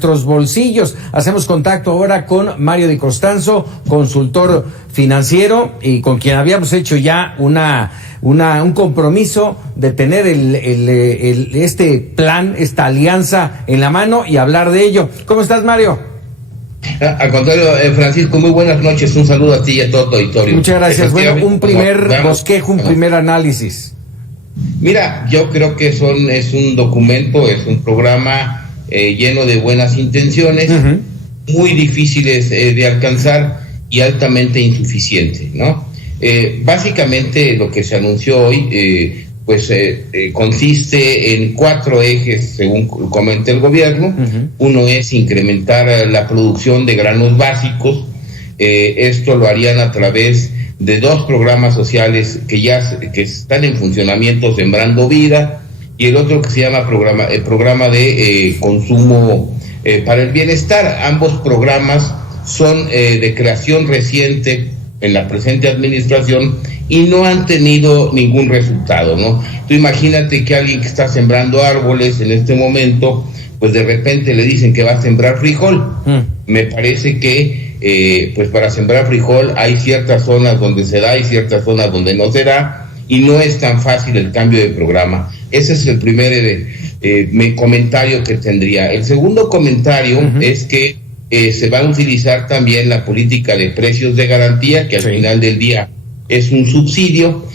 nuestros bolsillos. Hacemos contacto ahora con Mario Di Costanzo, consultor financiero, y con quien habíamos hecho ya un compromiso de tener este plan, esta alianza en la mano y hablar de ello. ¿Cómo estás, Mario? Al contrario, Francisco, muy buenas noches. Un saludo a ti y a todo tu auditorio. Muchas gracias. Bueno, un primer bosquejo, un primer análisis. Mira, yo creo que es un documento, es un programa lleno de buenas intenciones, muy difíciles de alcanzar y altamente insuficiente, ¿no? Básicamente lo que se anunció hoy, consiste en 4 ejes, según comenta el gobierno. Uno es incrementar la producción de granos básicos. Esto lo harían a través de 2 programas sociales que están en funcionamiento, Sembrando Vida, y el otro que se llama programa de consumo para el bienestar. Ambos programas son de creación reciente en la presente administración y no han tenido ningún resultado, ¿no? Tú imagínate que alguien que está sembrando árboles en este momento, pues de repente le dicen que va a sembrar frijol. Me parece que pues para sembrar frijol hay ciertas zonas donde se da y ciertas zonas donde no se da, y no es tan fácil el cambio de programa. Ese es el primer comentario que tendría. El segundo comentario es que se va a utilizar también la política de precios de garantía, que al final del día es un subsidio,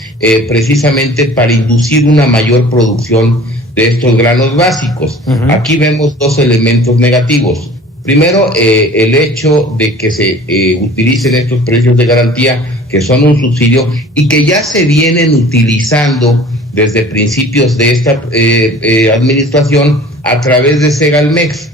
precisamente para inducir una mayor producción de estos granos básicos. Aquí vemos 2 elementos negativos. Primero, el hecho de que se utilicen estos precios de garantía, que son un subsidio y que ya se vienen utilizando desde principios de esta administración a través de Segalmex.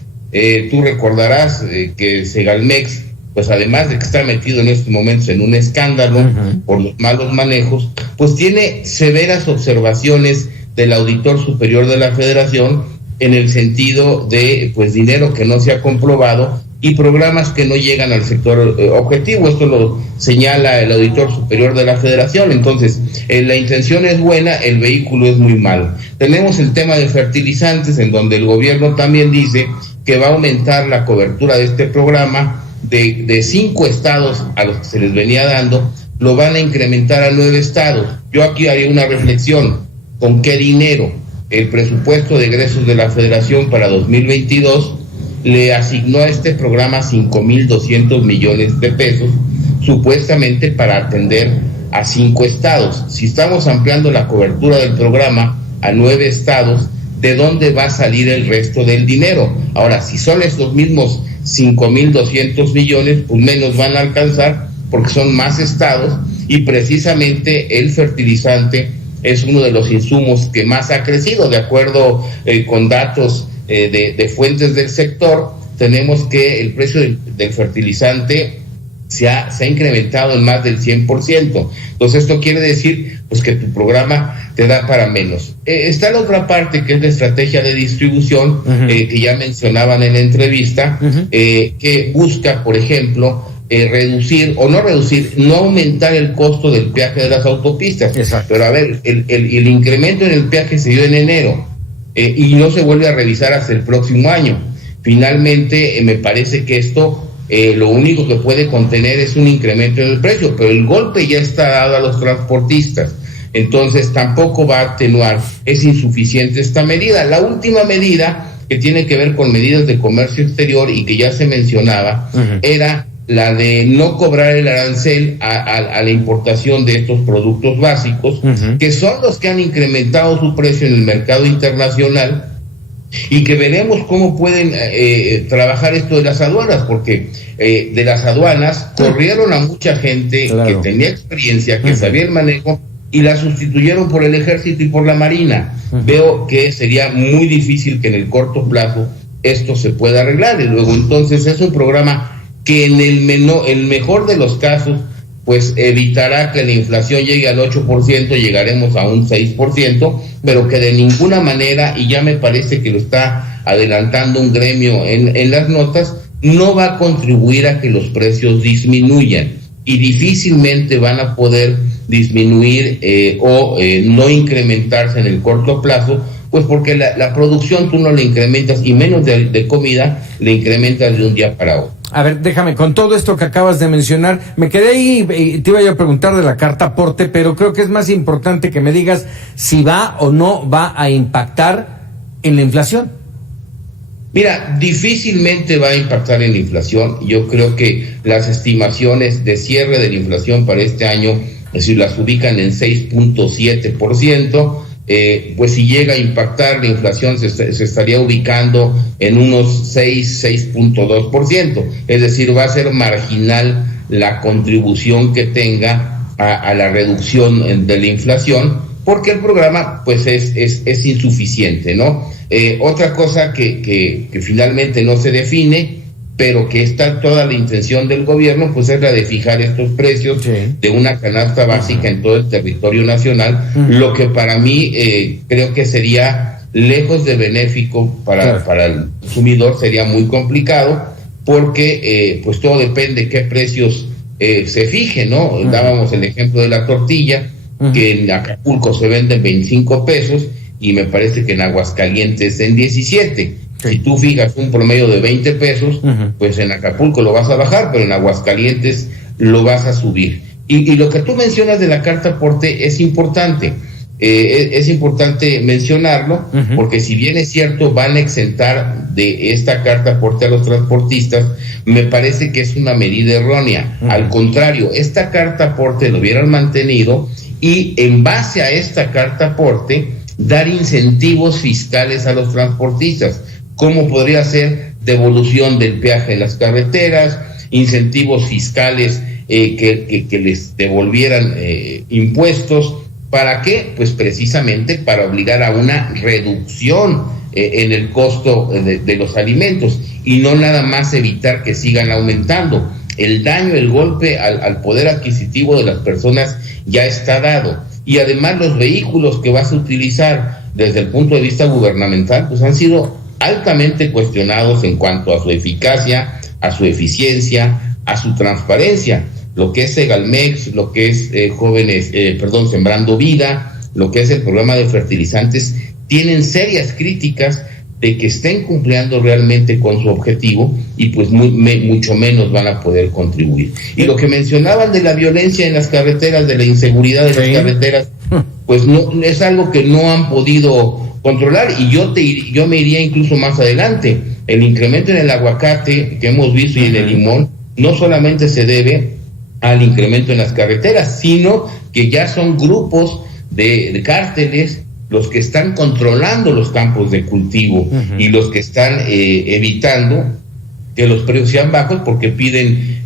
Tú recordarás que Segalmex, pues además de que está metido en estos momentos en un escándalo por los malos manejos, pues tiene severas observaciones del Auditor Superior de la Federación en el sentido de pues dinero que no se ha comprobado y programas que no llegan al sector objetivo. Esto lo señala el Auditor Superior de la Federación. Entonces, la intención es buena, el vehículo es muy malo. Tenemos el tema de fertilizantes, en donde el gobierno también dice que va a aumentar la cobertura de este programa de 5 estados a los que se les venía dando, lo van a incrementar a 9 estados. Yo aquí haría una reflexión: ¿con qué dinero? El presupuesto de egresos de la Federación para 2022 le asignó a este programa 5,200 millones de pesos, supuestamente para atender a 5 estados. Si estamos ampliando la cobertura del programa a 9 estados, ¿de dónde va a salir el resto del dinero? Ahora, si son estos mismos 5,200 millones, pues menos van a alcanzar, porque son más estados, y precisamente el fertilizante es uno de los insumos que más ha crecido. De acuerdo con datos de fuentes del sector, tenemos que el precio del fertilizante se ha incrementado en más del 100%. Entonces esto quiere decir pues que tu programa te da para menos. Está la otra parte, que es la estrategia de distribución, que ya mencionaban en la entrevista, que busca, por ejemplo, no aumentar el costo del peaje de las autopistas. Exacto. Pero a ver, el incremento en el peaje se dio en enero, y no se vuelve a revisar hasta el próximo año. Finalmente, me parece que esto lo único que puede contener es un incremento en el precio, pero el golpe ya está dado a los transportistas. Entonces tampoco va a atenuar, es insuficiente esta medida. La última medida, que tiene que ver con medidas de comercio exterior y que ya se mencionaba, era la de no cobrar el arancel a la importación de estos productos básicos, que son los que han incrementado su precio en el mercado internacional, y que veremos cómo pueden trabajar esto de las aduanas, porque de las aduanas corrieron a mucha gente que tenía experiencia, que sabía el manejo, y la sustituyeron por el Ejército y por la Marina. Veo que sería muy difícil que en el corto plazo esto se pueda arreglar, y luego entonces es un programa que en el mejor de los casos pues evitará que la inflación llegue al 8%, llegaremos a un 6%, pero que de ninguna manera, y ya me parece que lo está adelantando un gremio en las notas, no va a contribuir a que los precios disminuyan, y difícilmente van a poder disminuir o no incrementarse en el corto plazo, Pues porque la producción tú no le incrementas, y menos de comida, le incrementas de un día para otro. A ver, déjame, con todo esto que acabas de mencionar, me quedé ahí y te iba yo a preguntar de la carta aporte, pero creo que es más importante que me digas si va o no va a impactar en la inflación. Mira, difícilmente va a impactar en la inflación. Yo creo que las estimaciones de cierre de la inflación para este año, es decir, las ubican en 6.7%, pues si llega a impactar la inflación se estaría ubicando en unos 6.2%, es decir, va a ser marginal la contribución que tenga a la reducción de la inflación, porque el programa pues es insuficiente, ¿no? Otra cosa que finalmente no se define, pero que está toda la intención del gobierno, pues es la de fijar estos precios de una canasta básica en todo el territorio nacional, lo que para mí creo que sería lejos de benéfico para el consumidor, sería muy complicado, porque pues todo depende de qué precios se fijen, ¿no? Dábamos el ejemplo de la tortilla, que en Acapulco se vende en 25 pesos, y me parece que en Aguascalientes en 17. Si tú fijas un promedio de 20 pesos, pues en Acapulco lo vas a bajar, pero en Aguascalientes lo vas a subir. Y lo que tú mencionas de la carta aporte es importante. Es importante mencionarlo, porque si bien es cierto, van a exentar de esta carta aporte a los transportistas, me parece que es una medida errónea. Al contrario, esta carta aporte lo hubieran mantenido, y en base a esta carta aporte, dar incentivos fiscales a los transportistas. ¿Cómo podría ser? Devolución del peaje en las carreteras, incentivos fiscales que les devolvieran impuestos. ¿Para qué? Pues precisamente para obligar a una reducción en el costo de los alimentos, y no nada más evitar que sigan aumentando. El daño, el golpe al poder adquisitivo de las personas ya está dado. Y además los vehículos que vas a utilizar desde el punto de vista gubernamental, pues han sido altamente cuestionados en cuanto a su eficacia, a su eficiencia, a su transparencia. Lo que es Segalmex, lo que es Sembrando Vida, lo que es el programa de fertilizantes, tienen serias críticas de que estén cumpliendo realmente con su objetivo, y pues mucho menos van a poder contribuir. Y lo que mencionaban de la violencia en las carreteras, de la inseguridad de las carreteras, pues no es algo que no han podido controlar, y yo me iría incluso más adelante. El incremento en el aguacate que hemos visto y en el limón no solamente se debe al incremento en las carreteras, sino que ya son grupos de cárteles los que están controlando los campos de cultivo y los que están evitando que los precios sean bajos, porque piden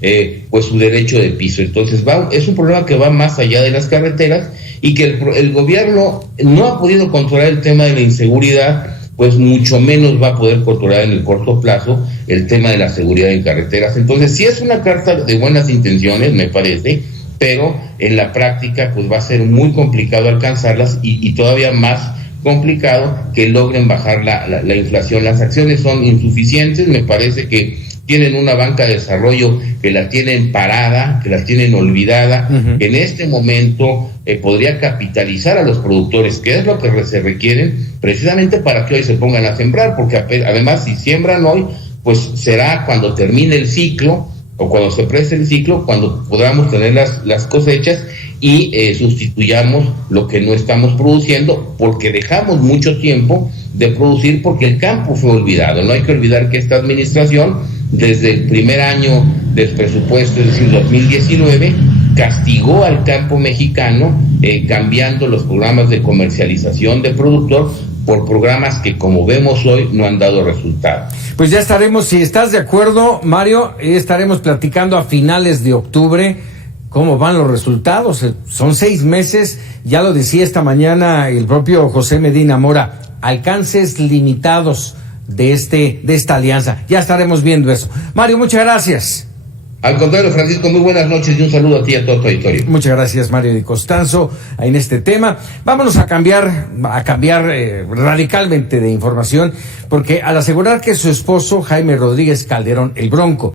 pues su derecho de piso. Entonces es un problema que va más allá de las carreteras, y que el gobierno no ha podido controlar el tema de la inseguridad, pues mucho menos va a poder controlar en el corto plazo el tema de la seguridad en carreteras. Entonces sí es una carta de buenas intenciones, me parece, pero en la práctica pues va a ser muy complicado alcanzarlas, y todavía más complicado que logren bajar la inflación. Las acciones son insuficientes, me parece que tienen una banca de desarrollo que la tienen parada, que la tienen olvidada, que en este momento podría capitalizar a los productores, que es lo que se requieren precisamente para que hoy se pongan a sembrar, porque además si siembran hoy, pues será cuando termine el ciclo, o cuando se preste el ciclo, cuando podamos tener las cosechas, y sustituyamos lo que no estamos produciendo, porque dejamos mucho tiempo de producir, porque el campo fue olvidado. No hay que olvidar que esta administración, desde el primer año del presupuesto, es decir, 2019, castigó al campo mexicano, cambiando los programas de comercialización de productor por programas que, como vemos hoy, no han dado resultados. Pues ya estaremos, si estás de acuerdo, Mario, estaremos platicando a finales de octubre cómo van los resultados. Son 6 meses, ya lo decía esta mañana el propio José Medina Mora, alcances limitados de esta alianza. Ya estaremos viendo eso. Mario, muchas gracias. Al contrario, Francisco, muy buenas noches y un saludo a ti y a todo tu auditorio. Muchas gracias, Mario Di Costanzo, en este tema. Vámonos a cambiar radicalmente de información, porque al asegurar que su esposo, Jaime Rodríguez Calderón, el Bronco,